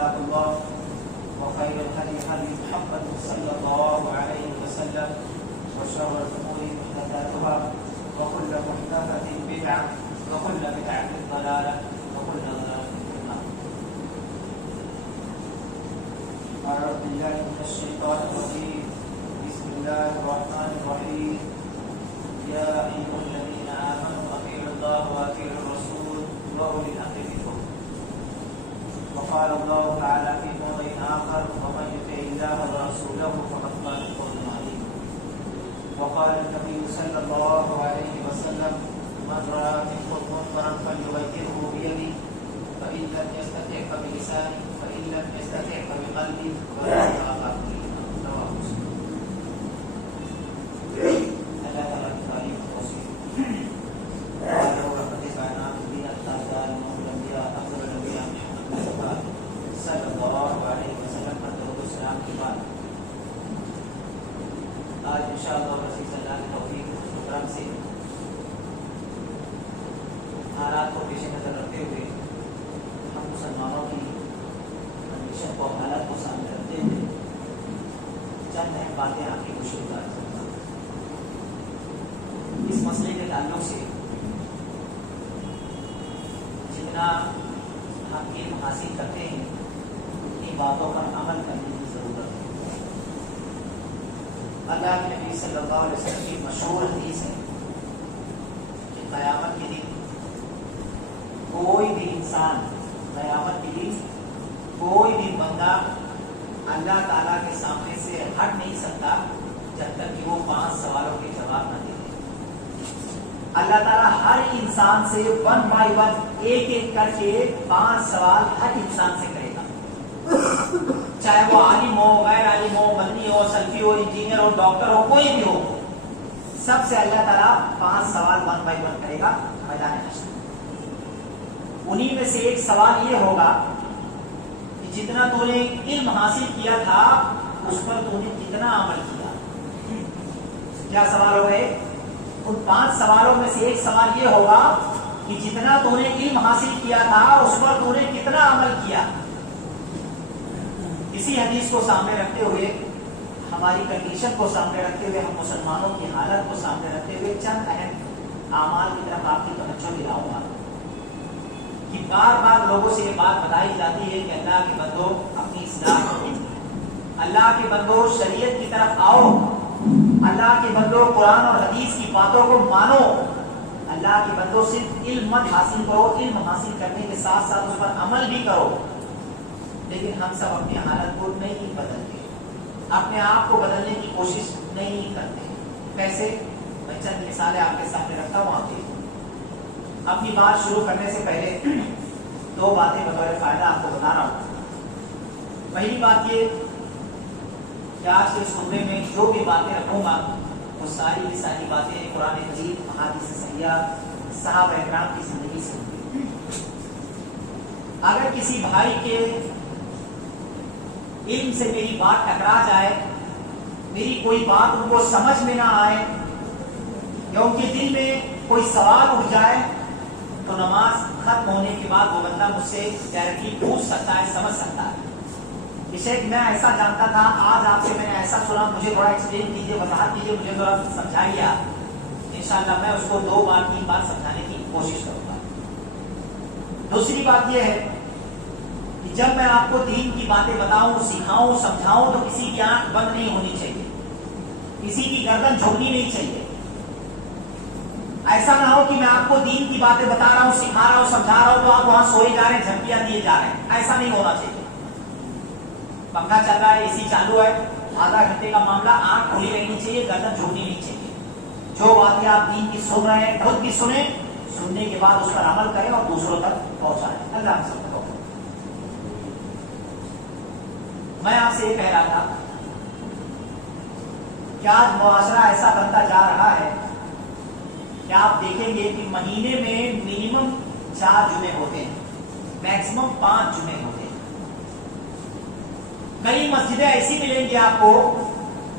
كتاب الله وخير الهدي هدي محمد صلى الله عليه وسلم وشر الأمور محدثاتها وكل محدثة بدعة وكل بدعة ضلالة وكل ضلالة في النار. أعوذ بالله من الشيطان الرجيم. بسم الله الرحمن الرحيم. يا أيها الذين آمنوا أطيعوا الله وأطيعوا الرسول وأولي الأمر منكم. وقال الله تعالى في موضع آخر: ومن يطع الله ورسوله فقد فاز فوزا عظيما. وقال النبي صلى الله عليه وسلم: من رأى منكم منكرا فليغيره بيده فإن لم يستطع فبلسانه فإن لم يستطع فبقلبه وذلك أضعف الإيمان. رواه مسلم. اللہ تعالیٰ کی تعریف و توصیف صلی اللہ علیہ وسلم پر درود و سلام کے بعد آج انشاءاللہ رسول اللہ کی توفیق و کرم سے حالات کو پیش نظر رکھتے ہوئے ہم مسلمانوں کی کنڈیشن کو حالات کو سامنے رکھتے ہوئے چند اہم باتیں آپ کی کوشش کر سکتا ہوں. اس مسئلے کے تعلق سے جتنا ہم علم حاصل کرتے ہیں ان باتوں پر عمل کرنے کی ضرورت ہے. اللہ کے نبی صلی اللہ علیہ وسلم کی مشہور حدیث ہے کہ قیامت کے دن کوئی بھی انسان قیامت کے دن کوئی بھی بندہ اللہ تعالیٰ کے سامنے سے ہٹ نہیں سکتا جب تک کہ وہ 5 سوالوں کے جواب نہ دے. اللہ تعالیٰ ہر انسان سے 1 by 1 ایک کر کے 5 سوال ہر انسان سے کرے گا، چاہے وہ عالم ہو، غیر عالم ہو، مدنی ہو، سلفی ہو، انجینئر ہو، ڈاکٹر ہو، کوئی بھی ہو، سب سے اللہ تعالیٰ 5 سوال 1 by 1 کرے گا میدان حشر. انہی میں سے ایک سوال یہ ہوگا کہ جتنا تو نے علم حاصل کیا تھا اس پر تو نے کتنا عمل کیا. کیا سوال ہو گئے؟ ان 5 سوالوں میں سے ایک سوال یہ ہوگا کہ جتنا تو نے علم حاصل کیا تھا اس پر تو نے کتنا عمل کیا. اسی حدیث کو سامنے رکھتے ہوئے، ہماری کنڈیشن کو سامنے رکھتے ہوئے، ہم مسلمانوں کی حالت کو سامنے رکھتے ہوئے چند اہم اعمال کی طرف آپ کی توجہ دلاؤں گا کہ بار بار لوگوں سے یہ بات بتائی جاتی ہے کہ اللہ کے بندو اپنی اصلاح کرو، اللہ کے بندو شریعت کی طرف آؤ، اللہ کے بندو قرآن اور حدیث کی باتوں کو مانو، اللہ کے بندو صرف علم مت حاصل کرو، علم حاصل کرنے کے ساتھ ساتھ اس پر عمل بھی کرو. لیکن ہم سب اپنی حالت کو نہیں بدلتے، اپنے آپ کو بدلنے کی کوشش نہیں کرتے. کیسے؟ میں چند مثالیں آپ کے سامنے رکھتا ہوں. آپ کے اپنی بات شروع کرنے سے پہلے 2 باتیں بطور فائدہ آپ کو بتا رہا ہوں. پہلی بات یہ کہ آج کے اس خطبے میں جو بھی باتیں رکھوں گا وہ ساری کی ساری باتیں قرآن مجید، احادیث صحیحہ، صحابہ اکرام کی زندگی سے ہوئی. اگر کسی بھائی کے علم سے میری بات ٹکرا جائے، میری کوئی بات ان کو سمجھ میں نہ آئے، یا ان کے دل میں کوئی سوال اٹھ جائے، تو نماز ختم ہونے کے بعد وہ بندہ مجھ سے ڈائریکٹلی پوچھ سکتا ہے، سمجھ سکتا ہے کہ شیخ میں ایسا جانتا تھا، آج آپ سے میں نے ایسا سنا، مجھے تھوڑا ایکسپلین کیجیے، وضاحت کیجیے، مجھے تھوڑا سمجھائیے. انشاءاللہ میں اس کو 2 بار 3 بار سمجھانے کی کوشش کروں گا. دوسری بات یہ ہے کہ جب میں آپ کو دین کی باتیں بتاؤں، سکھاؤں، سمجھاؤں تو کسی کی آنکھ بند نہیں ہونی چاہیے، کسی کی گردن جھکنی نہیں چاہیے. ایسا نہ ہو کہ میں آپ کو دین کی باتیں بتا رہا ہوں، سکھا رہا ہوں، سمجھا رہا ہوں تو آپ وہاں سوئے جا رہے ہیں، جھپکیاں دیے جا رہے ہیں. ایسا نہیں ہونا چاہیے. پنکھا چل رہا ہے، اے سی چالو ہے، آدھا گھنٹے کا معاملہ، آنکھ کھلی رہنی چاہیے، گردن جھکنی نہیں چاہیے. جو باتیں آپ دین کی سن رہے ہیں خود بھی سنیں، سننے کے بعد اس پر عمل کریں اور دوسروں تک پہنچائیں. اللہ ہم سب کو. میں آپ سے یہ کہہ رہا تھا کہ آج معاشرہ ایسا بنتا جا رہا ہے کہ آپ دیکھیں گے کہ مہینے میں منیمم 4 جمعے ہوتے ہیں، میکسیمم 5 جمعے ہوتے ہیں. کئی مسجدیں ایسی ملیں گی آپ کو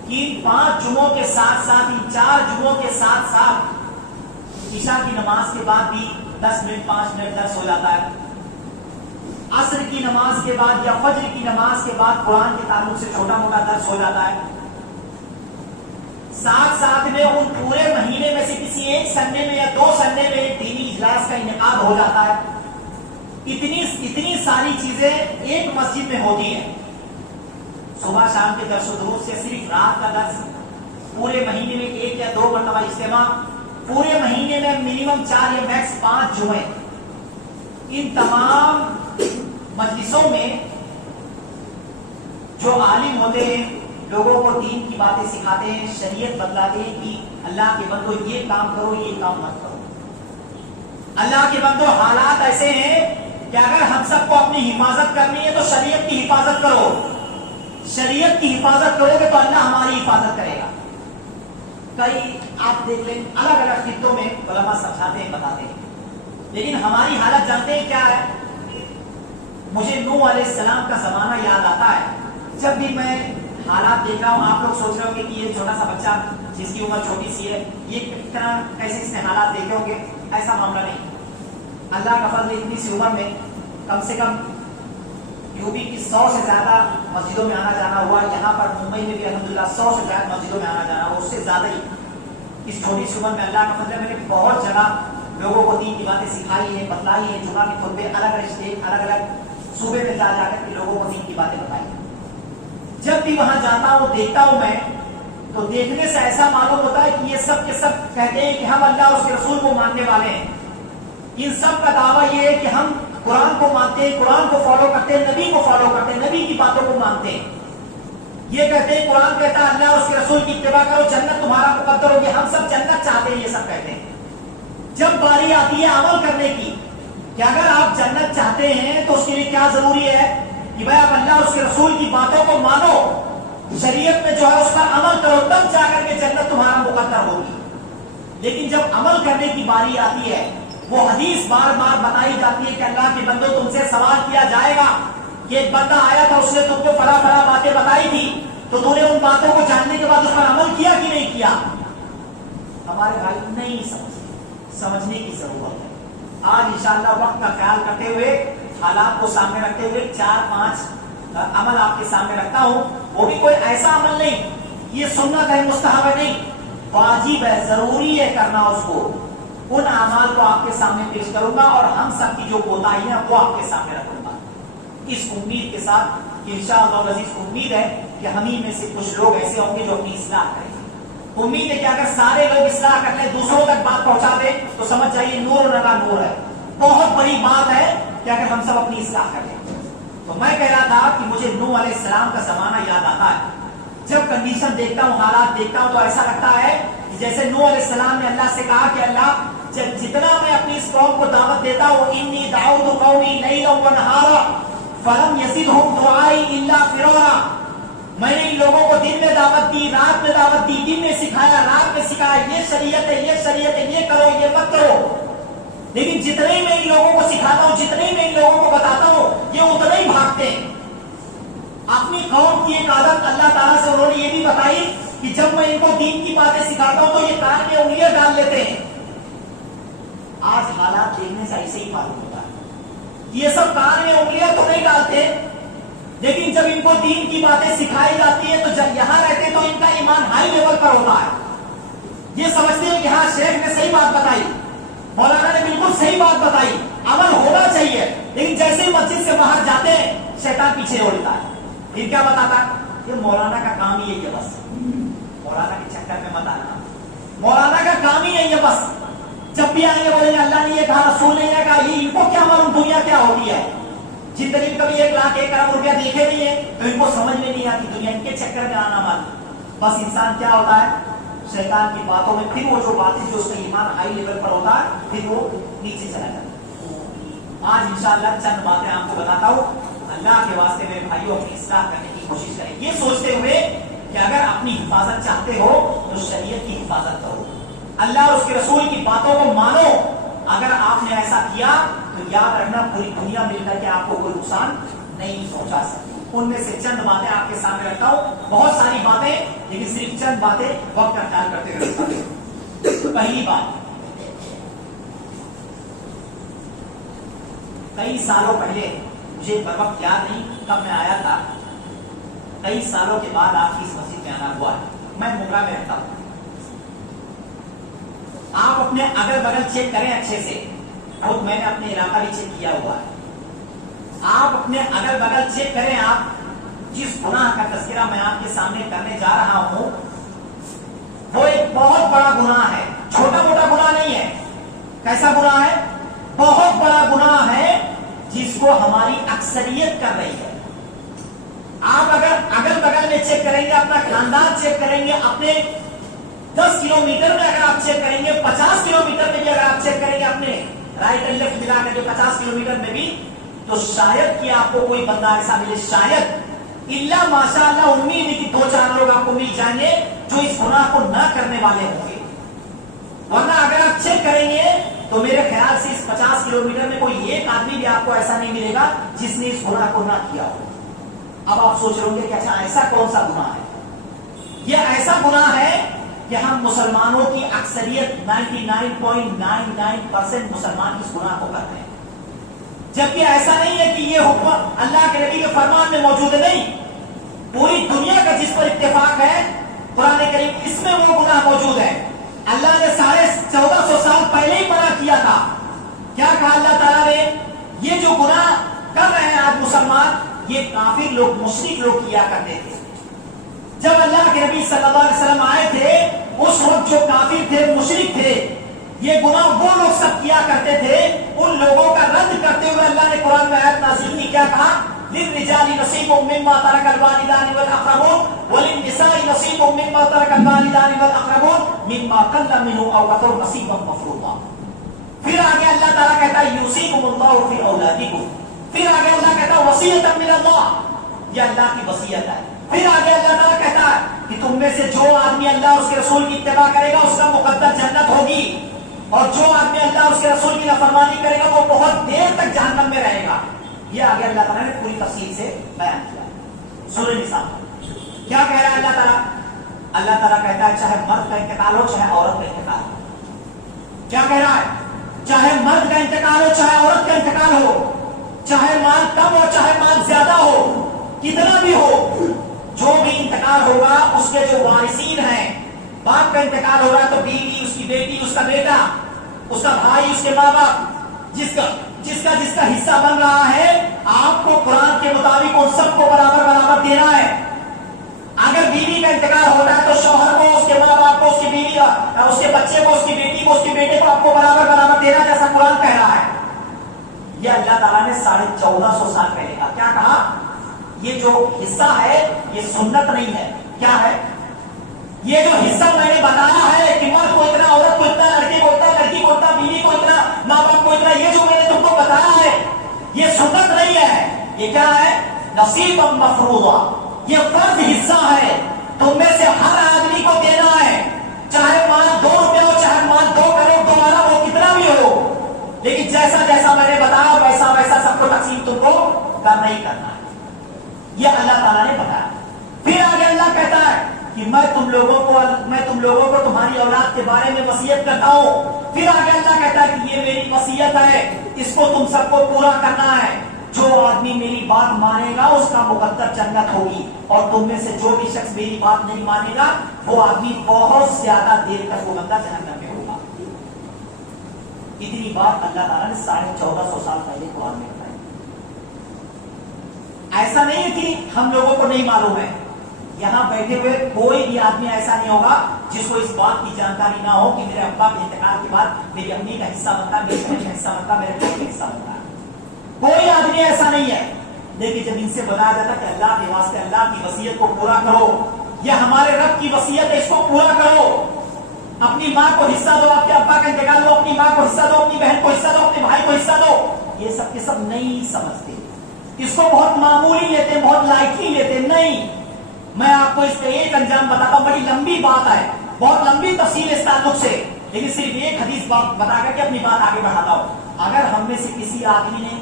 کہ 5 جمعوں کے ساتھ ساتھ، 4 جمعوں کے ساتھ ساتھ عشاء کی نماز کے بعد بھی 10 منٹ 5 منٹ درس ہو جاتا ہے. عصر کی نماز کے بعد یا فجر کی نماز کے بعد قرآن کے تعلق سے چھوٹا موٹا درس ہو جاتا ہے. ساتھ میں ان پورے مہینے میں سے کسی ایک سنڈے میں یا 2 سنڈے میں دینی اجلاس کا انعقاد ہو جاتا ہے. اتنی ساری چیزیں ایک مسجد میں ہوتی ہیں. صبح شام کے درس و دروس سے صرف رات کا درس, پورے مہینے میں 1 یا 2 مرتبہ اجتماع, پورے مہینے میں منیمم 4 یا میکس 5 جمعے. ان تمام مجلسوں میں جو عالم ہوتے ہیں لوگوں کو دین کی باتیں سکھاتے ہیں, شریعت بتلاتے ہیں کہ اللہ کے بندو یہ کام کرو, یہ کام مت کرو. اللہ کے بندو حالات ایسے ہیں کہ اگر ہم سب کو اپنی حفاظت کرنی ہے تو شریعت کی حفاظت کرو. شریعت کی حفاظت کرو گے تو اللہ ہماری حفاظت کرے گا. کئی آپ دیکھ لیں الگ الگ خطوں میں علماء سمجھاتے ہیں, بتاتے ہیں, لیکن ہماری حالت جانتے ہیں کیا ہے؟ مجھے نوح علیہ السلام کا زمانہ یاد آتا ہے. جب بھی میں حالات دیکھ رہا ہوں, آپ لوگ سوچ رہے ہوں گے کہ یہ چھوٹا سا بچہ جس کی عمر چھوٹی سی ہے, یہ کتنا کیسے اس نے حالات دیکھے ہوں گے. ایسا معاملہ نہیں. اللہ کا فضل, اتنی سی عمر میں کم سے کم یو پی کی 100 سے زیادہ مسجدوں میں آنا جانا ہوا. یہاں پر ممبئی میں بھی الحمدللہ 100 سے زیادہ مسجدوں میں آنا جانا ہوا, اس سے زیادہ ہی. اس چھوٹی سی عمر میں اللہ کا فضل, میں نے بہت جگہ لوگوں کو دین کی باتیں سکھائی ہیں, بتلائی ہیں. جمعہ کے خطبے الگ الگ اسٹیٹ, الگ الگ صوبے میں جا کر کے لوگوں کو دین کی باتیں بتائی. جب بھی وہاں جاتا ہوں, دیکھتا ہوں میں, تو دیکھنے سے ایسا معلوم ہوتا ہے کہ یہ سب کے سب کہتے ہیں کہ ہم اللہ اور اس کے رسول کو ماننے والے ہیں. ان سب کا دعویٰ یہ ہے کہ ہم قرآن کو مانتے ہیں, قرآن کو فالو کرتے ہیں, نبی کو فالو کرتے ہیں, نبی کی باتوں کو مانتے ہیں. یہ کہتے ہیں قرآن کہتا ہے اللہ اور اس کے رسول کی اتباع کرو, جنت تمہارا مقدر ہوگی. ہم سب جنت چاہتے ہیں, یہ سب کہتے ہیں. جب باری آتی ہے عمل کرنے کی کہ اگر آپ جنت چاہتے ہیں تو اس کے لیے کیا ضروری ہے کہ بھائی آپ اللہ اور اس کے رسول کی باتوں کو مانو, شریعت میں جو ہے اس پر عمل کرو, تب جا کر کے جنت تمہارا مقدر ہوگی. لیکن جب عمل کرنے کی باری آتی ہے, وہ حدیث بار بار بتائی جاتی ہے کہ اللہ کے بندوں تم سے سوال کیا جائے گا کہ ایک بندہ آیا تھا, اس نے تم کو فلاں فلاں باتیں بتائی تھی, تو تم نے ان باتوں کو جاننے کے بعد اس پر عمل کیا کہ نہیں کیا. ہمارے بھائی نہیں سمجھنے کی ضرورت ہے. آج انشاءاللہ وقت کا خیال کرتے ہوئے, حالات کو سامنے رکھتے ہوئے 4-5 عمل آپ کے سامنے رکھتا ہوں. وہ بھی کوئی ایسا عمل نہیں یہ سنت ہے, مستحب ہے, نہیں, واجب ہے, ضروری ہے کرنا اس کو. ان اعمال کو آپ کے سامنے پیش کروں گا اور ہم سب کی جو کوتاہیاں وہ آپ کے سامنے رکھوں گا, اس امید کے ساتھ کہ انشاءاللہ العزیز امید ہے کہ ہم ہی میں سے کچھ لوگ ایسے ہوں گے جو اپنی اصلاح کریں گے. امید ہے کہ اگر سارے لوگ اصلاح کر لیں, دوسروں تک بات پہنچا دیں, تو سمجھ جائیے نور نگا نور ہے. بہت بڑی بات ہے کہ اگر ہم سب اپنی اصلاح کر لیں. تو میں کہہ رہا تھا کہ مجھے نوح علیہ السلام کا زمانہ یاد آتا ہے. جب کنڈیشن دیکھتا ہوں, حالات دیکھتا ہوں, تو ایسا لگتا ہے کہ جیسے نوح علیہ السلام نے اللہ سے کہا کہ اللہ جتنا میں اپنی اس قوم کو دعوت دیتا ہوں, انی دعوت قومی لیلا ونہارا فلم یزدہم دعائی الا فرارا, میں نے ان لوگوں کو دن میں دعوت دی, رات میں دعوت دی, دن میں سکھایا, رات میں سکھایا, یہ شریعت ہے, یہ شریعت ہے, یہ کرو, یہ مت کرو. لیکن جتنے میں ان لوگوں کو سکھاتا ہوں, جتنے میں ان لوگوں کو بتاتا ہوں, یہ اتنے ہی بھاگتے ہیں. اپنی قوم کی ایک عادت اللہ تعالیٰ سے انہوں نے یہ بھی بتائی کہ جب میں ان کو دین کی باتیں سکھاتا ہوں تو یہ کان میں انگلیاں ڈال لیتے ہیں. آج حالات دیکھنے سے ایسے ہی معلوم ہوتا ہے. یہ سب کان میں انگلیاں تو نہیں ڈالتے, لیکن جب ان کو دین کی باتیں سکھائی جاتی ہیں تو جب یہاں رہتے تو ان کا ایمان ہائی لیول پر ہوتا ہے. یہ سمجھتے ہیں کہ ہاں شیخ نے صحیح بات بتائی, مولانا نے بالکل صحیح بات بتائی, عمل ہونا چاہیے. لیکن جیسے ہی مسجد سے باہر جاتے ہیں شیطان پیچھے اڑتا ہے. پھر کیا بتاتا ہے, یہ مولانا کا کام ہی ہے, یہ بس مولانا کے چکر میں مت آنا, مولانا کا کام ہی ہے یہ بس. جب بھی آئیں گے بولیں گے اللہ نے یہ کہا, رسول نے یہ کہا, یہ ان کو کیا معلوم دنیا کیا ہوتی ہے. جن تک کبھی 1 لاکھ 1 کروڑ روپیہ دیکھے نہیں ہے تو ان کو سمجھ میں نہیں آتی دنیا کے چکر میں آنا معلوم. بس انسان کیا ہوتا ہے, شیطان کی باتوں میں پھر وہ جو باتیں جو اس کا ایمان ہائی لیول پر ہوتا ہے پھر وہ نیچے چلا جاتا ہے. آج انشاءاللہ چند باتیں آپ کو بتاتا ہوں. اللہ کے واسطے میرے بھائیوں اپنی اصلاح کرنے کی کوشش کریں, یہ سوچتے ہوئے کہ اگر اپنی حفاظت چاہتے ہو تو شریعت کی حفاظت کرو, اللہ اور اس کے رسول کی باتوں کو مانو. اگر آپ نے ایسا کیا تو یاد رکھنا پوری دنیا مل کر کے آپ کو کوئی نقصان نہیں پہنچا سکتی. ان میں سے چند باتیں آپ کے سامنے رکھتا ہوں, بہت ساری باتیں لیکن صرف چند باتیں وقت کا خیال کرتے ہوئے. پہلی بات, کئی سالوں پہلے مجھے بر وقت یاد نہیں کب میں آیا تھا، کئی سالوں کے بعد آپ کی اس مسجد میں آنا ہوا ہے۔ میں مغرا میں رہتا ہوں، آپ اپنے اگل بگل چیک کریں اچھے سے، اور میں نے اپنے علاقہ بھی چیک کیا ہوا ہے، آپ اپنے اگل بگل چیک کریں، آپ جس گناہ کا تذکرہ میں آپ کے سامنے کرنے جا رہا ہوں وہ ایک بہت بڑا گناہ ہے، چھوٹا موٹا گناہ نہیں ہے۔ کیسا گناہ ہے؟ بہت بڑا گناہ ہے جس کو ہماری اکثریت کر رہی ہے۔ آپ اگر اگل بگل میں چیک کریں گے، اپنا خاندان چیک کریں گے، اپنے 10 کلومیٹر میں اگر آپ چیک کریں گے، 50 کلومیٹر میں بھی اگر آپ چیک کریں گے، اپنے رائٹ اینڈ لیفٹ ملا کر کے 50 کلومیٹر میں بھی، تو شاید کہ آپ کو کوئی بندہ ایسا ملے، شاید اللہ ماشاء اللہ امید ہے کہ 2-4 لوگ آپ کو مل جائیں گے جو اس گناہ کو نہ کرنے والے ہوں گے، ورنہ اگر آپ چیک کریں گے تو میرے خیال سے اس 50 کلومیٹر میں کوئی ایک آدمی بھی آپ کو ایسا نہیں ملے گا جس نے اس گناہ کو نہ کیا ہو۔ اب آپ سوچ رہے ہوں گے کہ اچھا ایسا کون سا گناہ ہے؟ یہ ایسا گناہ ہے کہ ہم مسلمانوں کی اکثریت 99.99% مسلمان اس گناہ کو کرتے ہیں، جبکہ ایسا نہیں ہے کہ یہ حکم اللہ کے نبی کے فرمان میں موجود نہیں، پوری دنیا کا جس پر اتفاق ہے قرآن کریم اس میں وہ گناہ موجود ہے۔ اللہ نے 1450 سال پہلے ہی منع کیا تھا۔ کیا کہا اللہ تعالیٰ نے؟ یہ جو گناہ کر رہے ہیں آج مسلمان، یہ کافر لوگ، مشرک لوگ کیا کرتے تھے۔ جب اللہ کے نبی صلی اللہ علیہ وسلم آئے تھے اس وقت جو کافر تھے، مشرک تھے، یہ گناہ وہ لوگ سب کیا کرتے تھے۔ ان لوگوں کا رد کرتے ہوئے اللہ نے قرآن میں آیت نازل کی، کیا کہا؟ للرجال نصیب مما ترک الوالدان والاقربون وللنساء نصیب مما ترک الوالدان والاقربون مما قل منه او كثر نصیبا مفروضا۔ پھر آگے اللہ تعالیٰ کہتا ہے یوصیکم اللہ فی اولادکم، پھر آگے اللہ کہتا ہے وصیۃ من اللہ، یہ اللہ کی وصیت ہے۔ پھر آگے اللہ تعالیٰ کہتا ہے کہ تم میں سے جو آدمی اللہ اور اس کے رسول کی اتباع کرے گا اس کا مقدر جنت ہوگی، اور جو آدمی اللہ اور اس کے رسول کی نافرمانی کرے گا وہ بہت دیر تک جہنم میں رہے گا۔ یہ آگے اللہ تعالیٰ نے پوری تفصیل سے بیان کیا سورہ نساء۔ کیا کہہ رہا ہے اللہ تعالیٰ؟ اللہ تعالیٰ کہتا ہے چاہے مرد کا انتقال ہو چاہے عورت کا انتقال ہو۔ کیا کہہ رہا ہے؟ چاہے مرد کا انتقال ہو چاہے عورت کا انتقال ہو، چاہے مال کم ہو چاہے مال زیادہ ہو، کتنا بھی ہو، جو بھی انتقال ہوگا اس کے جو وارثین ہیں، باپ کا انتقال ہو رہا ہے تو بیوی، اس کی بیٹی، اس کا بیٹا، اس کا بھائی، اس کے ماں باپ، جس کا حصہ بن رہا ہے، آپ کو قرآن کے مطابق ان سب کو برابر برابر دینا ہے۔ اگر بیوی کا انتقال ہو رہا ہے تو شوہر کو، اس کے ماں باپ کو، اس کی بیوی، اس کے بچے کو، اس کی بیٹی کو، اس کے بیٹے کو آپ کو برابر برابر دینا، جیسا قرآن کہہ رہا ہے۔ یہ اللہ تعالیٰ نے 1450 سال پہلے کہا۔ کیا کہا؟ یہ جو حصہ ہے یہ سنت نہیں ہے، کیا ہے؟ یہ جو حصہ میں نے بتایا ہے کہ مرد کو اتنا، عورت کو اتنا، لڑکے کو اتنا، لڑکی کو اتنا، بیوی کو اتنا، ماں باپ کو اتنا، یہ جو میں نے تم کو بتایا ہے یہ سنت نہیں ہے، یہ کیا ہے؟ نصیب مفروضہ، یہ فرض حصہ ہے، تم میں سے ہر آدمی کو دینا ہے، چاہے مال 2 روپے ہو چاہے مال 2 کروڑ 2 ارب ہو، کتنا بھی ہو، لیکن جیسا جیسا میں نے بتایا ویسا ویسا سب کو تقسیم تم کو کرنا ہی کرنا ہے۔ یہ اللہ تعالیٰ نے بتایا۔ پھر آگے اللہ کہتا ہے کہ میں تم لوگوں کو تمہاری اولاد کے بارے میں وصیت کرتا ہوں۔ پھر آگے اللہ کہتا ہے کہ یہ میری وصیت ہے، اس کو تم سب کو پورا کرنا ہے۔ جو آدمی میری بات مانے گا اس کا مقدر جنت ہوگی، اور تم میں سے جو بھی شخص میری بات نہیں مانے گا وہ آدمی بہت زیادہ دیر تک وہ بندہ جہنم میں ہوگا۔ اتنی بات اللہ تعالیٰ نے 1450 سال پہلے قرآن میں بتائی۔ ایسا نہیں ہے کہ ہم لوگوں کو نہیں معلوم ہے، یہاں بیٹھے ہوئے کوئی بھی آدمی ایسا نہیں ہوگا جس کو اس بات کی جانکاری نہ ہو کہ میرے ابا کے انتقال کے بعد میری امی کا حصہ بنتا ہے، میری بہن کا حصہ بنتا ہے، میرے بھائی کا حصہ بنتا ہے۔ کوئی آدمی ایسا نہیں ہے، لیکن جب ان سے بتایا جاتا کہ اللہ کے واسطے اللہ کی وصیت کو پورا کرو، یہ ہمارے رب کی وصیت ہے، اس کو پورا کرو، اپنی ماں کو حصہ دو، آپ کے ابا کا انتقال دو، اپنی ماں کو حصہ دو، اپنی بہن کو حصہ دو، اپنے بھائی کو حصہ دو، یہ سب کے سب نہیں سمجھتے، اس کو بہت معمولی لیتے، بہت لائٹلی لیتے۔ نہیں، میں آپ کو اس کا ایک انجام بتاتا ہوں، بڑی لمبی بات ہے، بہت لمبی تفصیل اس تعلق سے، لیکن صرف ایک حدیث بات بتا کر کے اپنی بات آگے بڑھاتا ہوں۔ اگر ہم میں سے کسی آدمی نے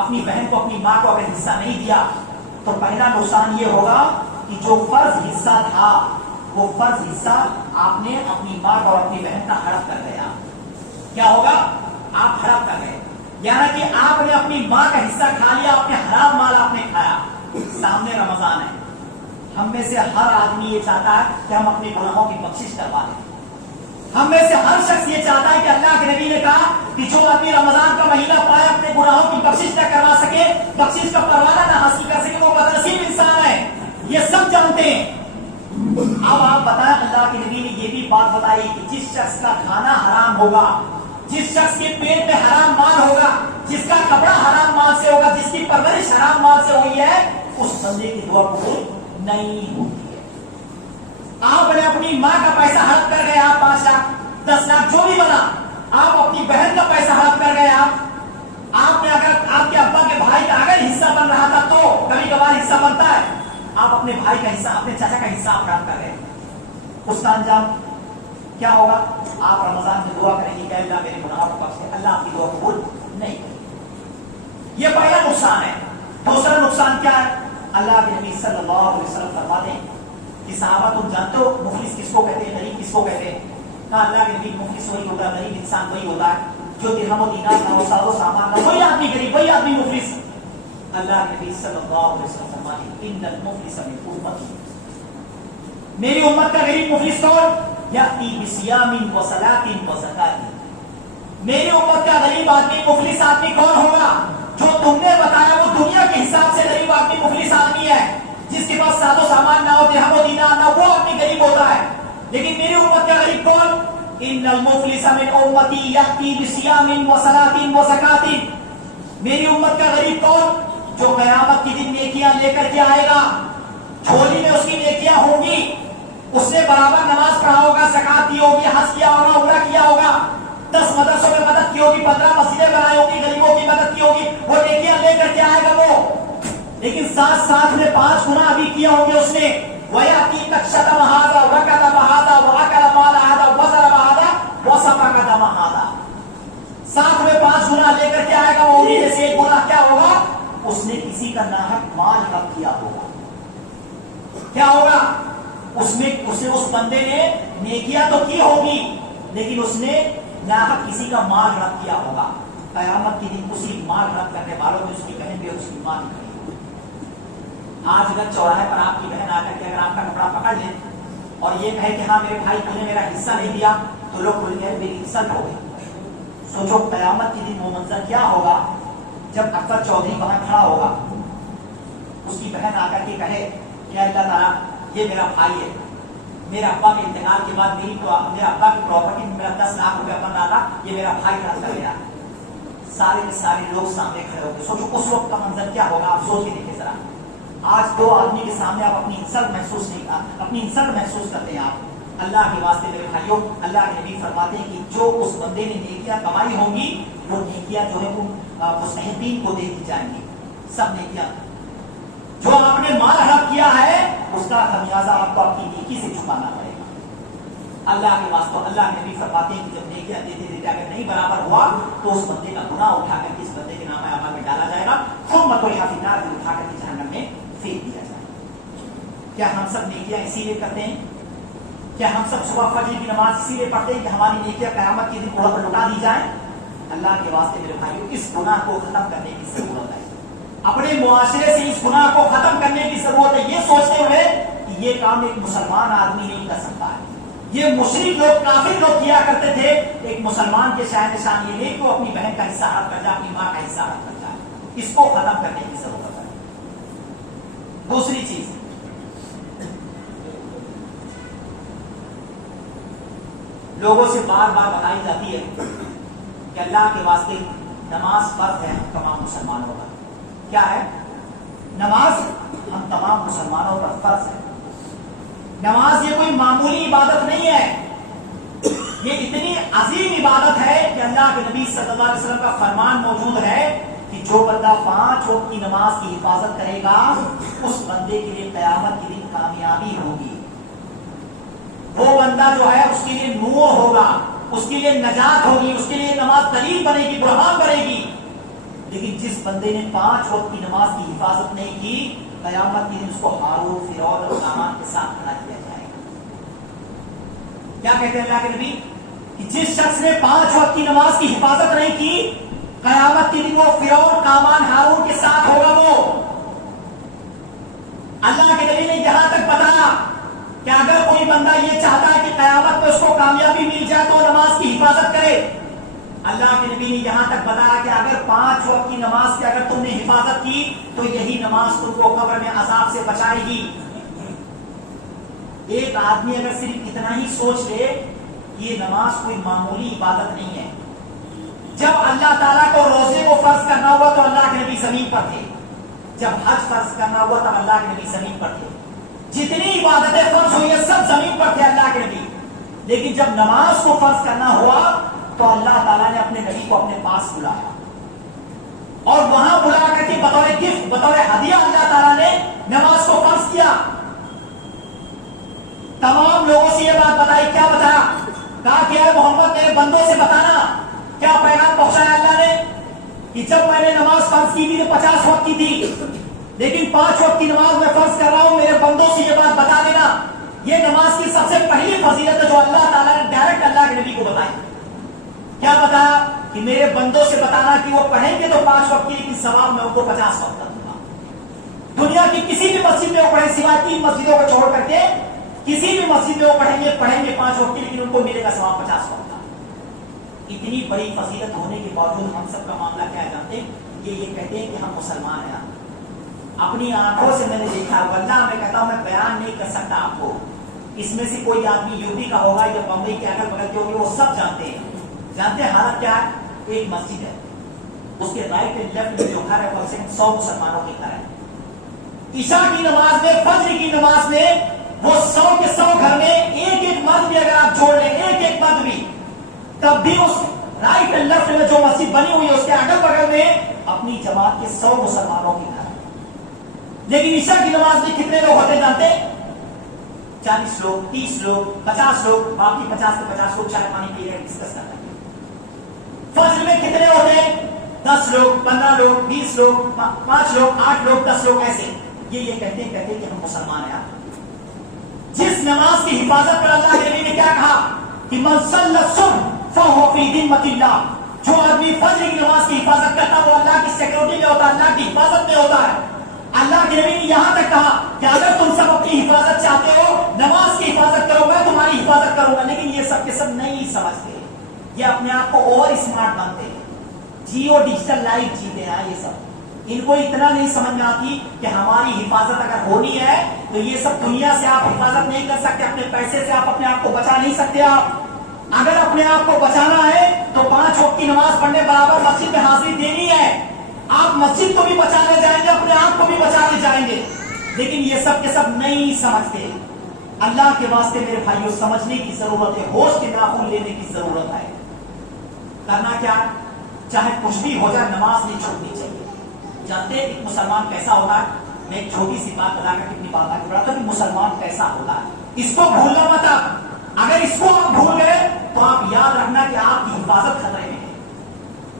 اپنی بہن کو، اپنی ماں کو اگر حصہ نہیں دیا تو پہلا نقصان یہ ہوگا کہ جو فرض حصہ تھا وہ فرض حصہ آپ نے اپنی ماں اور اپنی بہن کا ہڑپ کر گیا۔ کیا ہوگا؟ آپ ہڑپ کر گئے۔ یعنی کہ آپ نے اپنی ماں کا حصہ کھا لیا، اپنے حرام مال آپ نے کھایا، سامنے رمضان ہے، ہم میں سے ہر آدمی یہ چاہتا ہے کہ ہم اپنے گناہوں کی بخشش کروا لیں، ہم میں سے ہر شخص یہ چاہتا ہے کہ اللہ کے نبی نے کہا کہ جو آدمی رمضان کا مہینہ پائے اپنے گناہوں کی بخشش نہ کروا سکے، بخشش کا پروانہ نہ حاصل کر سکے، وہ بدنصیب انسان ہے، یہ سب جانتے ہیں۔ اب آپ بتائیں، اللہ کے نبی نے یہ بھی بات بتائی کہ جس شخص کا کھانا حرام ہوگا، جس شخص کے پیٹ میں حرام مال ہوگا، جس کا کپڑا حرام مال سے ہوگا، جس کی پرورش حرام مال سے ہوئی ہے، اس بندے کی دعا قبول نہیں ہوتی ہے۔ آپ نے اپنی ماں کا پیسہ ہڑپ کر گئے، آپ 5 لاکھ 10 لاکھ جو بھی بنا، آپ اپنی بہن کا پیسہ ہڑپ کر گئے، آپ نے اگر آپ کے ابا کے بھائی کا اگر حصہ بن رہا تھا تو کبھی کبھار حصہ بنتا ہے، آپ اپنے بھائی کا حصہ، اپنے چاچا کا حصہ آپ ہڑپ کر گئے، اس کا انجام کیا ہوگا؟ آپ رمضان میں دعا کریں گے کہ اللہ میرے گناہوں کو بخش دے، اللہ آپ کی دعا قبول نہیں کرے۔ یہ پہلا نقصان ہے۔ دوسرا نقصان کیا ہے؟ اللہ کے نبی صلی اللہ علیہ وسلم فرماتے ہیں کہ صحابہ تم جانتے ہو مفلس کس کو کہتے ہیں، غریب کس کو کہتے ہیں؟ کہا اللہ کے نبی مفلس وہی ہوتا ہے، غریب انسان وہی ہوتا ہے جو درہم و دینار نہ ہو، ساز و سامان نہ ہو، وہی آدمی غریب، وہی آدمی مفلس۔ اللہ کے نبی صلی اللہ علیہ وسلم فرماتے ہیں ان المفلس من امتی، میری امت کا غریب مفلس کون؟ یأتی بصیام و صلاۃ و زکات، میری امت کا غریب آدمی مفلس آدمی کون ہوگا؟ جو تم نے بتایا وہ دنیا کے حساب سے غریب آدمی مفلس آدمی ہے، جس کے پاس ساز و سامان نہ ہو، درہم و دینار نہ ہو، وہ آدمی غریب ہوتا ہے۔ لیکن میری امت کا غریب کون؟ ان المفلس من امتی یأتی بصیام و صلاۃ و زکات، میری امت کا غریب کون؟ جو قیامت کے دن نیکیاں لے کر کے آئے گا، جھولی میں اس کی نیکیاں ہوں گی، اس نے برابر نماز پڑھا ہوگا، زکات دی ہوگی، حج کیا ہوگا، عمرہ کیا ہوگا، 10 مدرسوں میں مدد کی ہوگی، 15 مسجدیں بنائی ہوگی، غریبوں کی مدد کی ہوگی، وہ نیکیاں لے کر کے آئے گا وہ، لیکن ساتھ ساتھ میں 5 گناہ بھی کیا ہوں گے اس نے۔ وَيَأْتِي شَتَمَ هَٰذَا وَكَذَبَ هَٰذَا وَأَكَلَ مَالَ هَٰذَا وَضَرَبَ هَٰذَا وَسَفَكَ دَمَ هَٰذَا، ساتھ میں 5 گناہ لے کر کے آئے گا، وہ انہیں میں سے ایک گناہ کیا ہوگا؟ اس نے کسی کا ناحق مال حق کیا ہوگا۔ کیا ہوگا؟ اس بندے نے نیکیاں تو کی ہوگی، لیکن اس نے ناحق کسی کا مال حق کیا ہوگا۔ قیامت کے دن اسی مال حق کرنے والوں میں اس کی بہن بھی اور اس کی ماں بھی کھڑی ہوگی۔ آج اگر چوراہے پر آپ کی بہن آ کر کے اگر آپ کا کپڑا پکڑ لے اور یہ کہے کہ ہاں میرے بھائی تو نے میرا حصہ نہیں دیا، تو لوگ بولیں گے میری انسلٹ ہو گئی۔ سوچو قیامت کے دن وہ منظر کیا ہوگا جب اکبر چودھری وہاں کھڑا ہوگا، اس کی بہن آ کر کے کہے کہ اللہ تعالیٰ یہ میرا بھائی ہے، میرے ابا کے انتقال کے بعد میرے ابا کی پراپرٹی میں میرا 10 لاکھ روپیہ بن رہا تھا، یہ میرا بھائی خرچ کر گیا۔ سارے کے سارے لوگ سامنے کھڑے ہوگے، سوچو اس وقت کا منظر کیا ہوگا، آپ سوچ کے دیکھیں ذرا۔ آج 2 آدمی کے سامنے آپ اپنی انسلٹ محسوس کرتے ہیں آپ۔ اللہ کے واسطے میرے بھائیوں، اللہ کے نبی فرماتے ہیں کہ جو اس بندے نے نیکیاں کمائی ہوں گی، وہ نیکیاں جو ہے ان مستحقین کو دے دی جائیں گی، سب نیکیاں۔ جو آپ نے مال حرام کیا ہے اس کا خمیازہ آپ کو اپنی نیکی سے چکانا پڑے گا۔ اللہ کے واسطے اللہ کے نبی فرماتے ہیں کہ جب نیکیاں دیتے دیتے اگر نہیں برابر ہوا تو اس بندے کا گناہ اٹھا کر کے اس بندے کے نام اعمال میں ڈالا جائے گا، ثم طرح فی النار، اٹھا کر کے جہنم میں پھینک دیا جائے گا۔ کیا ہم سب نیکیاں اسی لیے کرتے ہیں؟ کیا ہم سب صبح فجر کی نماز اسی لیے پڑھتے ہیں کہ ہماری نیکیاں قیامت کے دن لٹا دی جائیں؟ اللہ کے واسطے میرے بھائیوں، اس گناہ کو ختم کرنے کی ضرورت ہے، اپنے معاشرے سے اس گناہ کو ختم کرنے کی ضرورت ہے، یہ سوچتے ہوئے کہ یہ کام ایک مسلمان آدمی نہیں کر سکتا ہے، یہ مشرک لوگ کافر لوگ کیا کرتے تھے، ایک مسلمان کے شاید نشان یہ نہیں کہ وہ اپنی بہن کا حصہ حق کر جائے، اپنی ماں کا حصہ حق کر جائے، اس کو ختم کرنے کی ضرورت ہے۔ دوسری چیز، لوگوں سے بار بار بتائی جاتی ہے کہ اللہ کے واسطے نماز فرض ہے ہم تمام مسلمانوں پر۔ کیا ہے؟ نماز ہم تمام مسلمانوں پر فرض ہے۔ نماز یہ کوئی معمولی عبادت نہیں ہے، یہ اتنی عظیم عبادت ہے کہ اللہ کے نبی صلی اللہ علیہ وسلم کا فرمان موجود ہے کہ جو بندہ 5 وقت کی نماز کی حفاظت کرے گا اس بندے کے لیے قیامت کے دن کامیابی ہوگی، وہ بندہ جو ہے اس کے لیے نور ہوگا، اس کے لیے نجات ہوگی، اس کے لیے نماز دلیل بنے گی، برہان بنے گی۔ لیکن جس بندے نے 5 وقت کی نماز کی حفاظت نہیں کی، قیامت کے دن اس کو ہارون، فرعون اور حامان کے ساتھ کھڑا کیا جائے گا۔ کیا کہتے ہیں اللہ کے نبی؟ کہ جس شخص نے 5 وقت کی نماز کی حفاظت نہیں کی قیامت کے دن وہ فرعون قامان ہارون کے ساتھ ہوگا. وہ اللہ کے نبی نے یہاں تک بتایا کہ اگر کوئی بندہ یہ چاہتا ہے کہ قیامت میں اس کو کامیابی مل جائے تو نماز کی حفاظت کرے. اللہ کے نبی نے یہاں تک بتایا کہ اگر 5 وقت کی نماز کی اگر تم نے حفاظت کی تو یہی نماز تم کو قبر میں عذاب سے بچائے گی. ایک آدمی اگر صرف اتنا ہی سوچ لے کہ یہ نماز کوئی معمولی عبادت نہیں ہے. جب اللہ تعالیٰ کو روزے کو فرض کرنا ہوا تو اللہ کے نبی زمین پر تھے. جب حج فرض کرنا ہوا تب اللہ کے نبی زمین پر تھے. جتنی عبادتیں فرض ہوئی ہیں سب زمین پر تھے اللہ کے نبی. لیکن جب نماز کو فرض کرنا ہوا تو اللہ تعالیٰ نے اپنے نبی کو اپنے پاس بلایا اور وہاں بلا کر کے بطور گفٹ بطور ہدیہ اللہ تعالیٰ نے نماز کو فرض کیا. تمام لوگوں سے یہ بات بتائی. کیا بتایا؟ کہا کہ اے محمد میرے بندوں سے بتانا کیا پیغام پہنچایا اللہ نے کہ جب میں نے نماز فرض کی تھی تو 50 وقت کی تھی, لیکن 5 وقت کی نماز میں فرض کر رہا ہوں. میرے بندوں سے یہ بات بتا دینا. یہ نماز کی سب سے پہلی فضیلت ہے جو اللہ تعالیٰ نے ڈائریکٹ اللہ کے نبی کو بتائی. کیا بتایا کہ میرے بندوں سے بتانا کہ وہ پڑھیں گے تو 5 وقت کی, لیکن ثواب میں ان کو 50 وقت کر دوں گا. دنیا کی کسی بھی مسجد میں وہ پڑھیں سوائے 3 مسجدوں کو چھوڑ کر کے کسی بھی مسجد میں وہ پڑھیں گے 5 وقت کی, لیکن ان کو ملے گا ثواب 50 وقت کا. اتنی بڑی فضیلت ہونے کے باوجود ہم سب کا معاملہ کیا جانتے ہیں؟ یہ کہتے ہیں کہ ہم مسلمان ہیں. اپنی آنکھوں سے میں نے دیکھا, واللہ میں کہتا ہوں میں بیان نہیں کر سکتا آپ کو. اس میں سے کوئی آدمی یو پی کا ہوگا یا بمبئی کے اگل بغل کے ہوگی, وہ سب جانتے ہیں. جانتے ہیں حالت کیا ہے؟ ایک مسجد ہے, اس کے رائٹ اینڈ لیفٹ میں جو گھر ہے وہ 100 مسلمانوں کے گھر ہے. عشاء کی نماز میں, فجر کی نماز میں وہ 100 کے 100 گھر میں ایک مرد بھی اگر آپ چھوڑ لیں, ایک مرد بھی, تب بھی اس رائٹ اینڈ لیفٹ میں جو مسجد بنی ہوئی ہے اس کے اگل بغل میں اپنی جماعت کے 100 مسلمانوں کے گھر. لیکن عشاء کی نماز میں کتنے لوگ ہوتے جانتے؟ 40 لوگ, 30 لوگ, 50 لوگ, باقی 50 کے 50 لوگ چائے پانی پی رہے ہیں, ڈسکس کر رہے ہیں. فجر میں کتنے ہوتے ہیں؟ 10 لوگ, 15 لوگ, 20 لوگ, 5 لوگ, 8 لوگ, 10 لوگ, ایسے. یہ کہتے ہیں کہ ہم مسلمان ہیں. جس نماز کی حفاظت پر اللہ کے نبی نے کیا کہا کہ من صلی الصبح فهو فی ذمۃ اللہ, جو آدمی فجر کی نماز کی حفاظت کرتا ہے وہ اللہ کی سیکورٹی میں ہوتا ہے, اللہ کی حفاظت میں ہوتا ہے. اللہ کے نبی نے یہاں تک کہا کہ اگر تم سب اپنی حفاظت چاہتے ہو, نماز کی حفاظت کرو, میں تمہاری حفاظت کروں گا. لیکن یہ سب کے سب نہیں سمجھتے, یہ اپنے آپ کو اوور اسمارٹ بنتے ہیں, جیو ڈیجیٹل لائف جیتے ہیں. یہ سب ان کو اتنا نہیں سمجھ میں آتی کہ ہماری حفاظت اگر ہونی ہے تو یہ سب دنیا سے آپ حفاظت نہیں کر سکتے, اپنے پیسے سے آپ اپنے آپ کو بچا نہیں سکتے. آپ اگر اپنے آپ کو بچانا ہے تو 5 وقت کی نماز پڑھنے برابر مسجد میں حاضری دینی ہے. آپ مسجد کو بھی بچانے جائیں گے, اپنے آپ کو بھی بچانے جائیں گے. لیکن یہ سب کے سب نہیں سمجھتے. اللہ کے واسطے میرے بھائیوں سمجھنے کی ضرورت ہے, ہوش کے ناخن لینے کی ضرورت ہے. کرنا کیا ہے, چاہے کچھ بھی ہو جائے نماز نہیں چھوڑنی چاہیے. جانتے ہیں ایک مسلمان کیسا ہوتا ہے؟ میں ایک چھوٹی سی بات بتا کر اپنی بات آگے بڑھا تھا کہ مسلمان کیسا ہوتا ہے, اس کو بھولنا مت. اگر اس کو آپ بھول گئے تو آپ یاد رکھنا کہ آپ کی حفاظت خطرے میں ہے.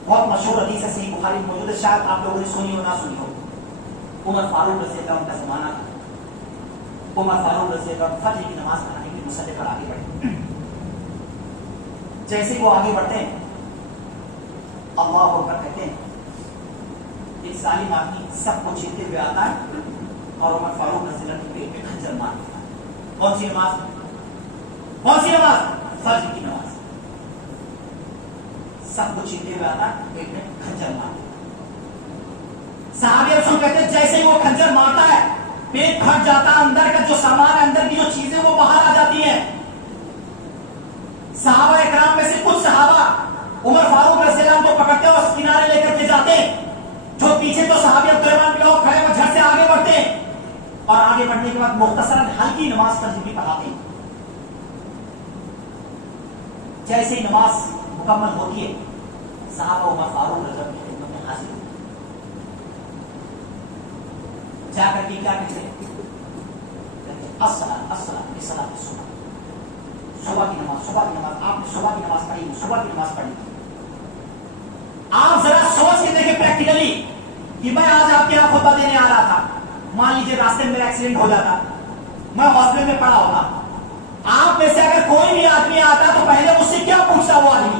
بہت مشہور حدیث ہے, صحیح بخاری میں موجود ہے, شاید آپ لوگوں نے سنی ہو نہ سنی ہو. عمر فاروق رضی اللہ عنہ کا زمانہ تھا. عمر فاروق رضی اللہ عنہ فجر کی نماز پڑھانے کے لیے مصلی پر آگے بڑھے. جیسے وہ آگے بڑھتے ہیں اللہ اکبر کہتے ہیں, ایک ظالم آدمی سب کو چھینتے ہوئے آتا ہے اور عمر فاروق رضی اللہ عنہ کے پیٹ میں خنجر مار دیتا ہے. کون سی نماز؟ فجر کی نماز. سب کو چھینتے ہوئے آتا ہے, پیٹ میں خنجر مار دیتا ہے. صحابی رسول کہتے ہیں جیسے ہی وہ خنجر مارتا ہے پیٹ پھٹ جاتا ہے, اندر کا جو سامان ہے, اندر کی جو چیزیں وہ باہر آ جاتی ہیں. صحابہ اکرام میں سے کچھ صحابہ عمر فاروق رضی اللہ عنہ کو پکڑتے ہیں اور کنارے لے کر کے جاتے ہیں. جو پیچھے تو صحابی عبدالرحمن بن عوف کھڑے وہ جھٹ سے آگے بڑھتے ہیں اور آگے بڑھنے کے بعد مختصراً ہلکی نماز فجر کی پڑھاتے ہیں. جیسے ہی نماز مکمل ہوتی ہے صحابہ عمر فاروق رضی اللہ عنہ کی خدمت میں حاضر ہوتے ہیں. جا کر کے کیا کہتے ہیں؟ الصلاۃ الصلاۃ الصلاۃ الصبح, صبح کی نماز, صبح کی نماز. آپ نے صبح کی نماز پڑھی, صبح کی نماز پڑھی. آپ ذرا سوچ کے دیکھیں پریکٹیکلی کہ میں آج آپ کے یہاں خطبہ دینے آ رہا تھا, مان لیجیے راستے میں میرا ایکسیڈنٹ ہو جاتا, میں ہاسپٹل میں پڑا ہوگا. آپ میں سے اگر کوئی بھی آدمی آتا تو پہلے مجھ سے کیا پوچھتا وہ آدمی؟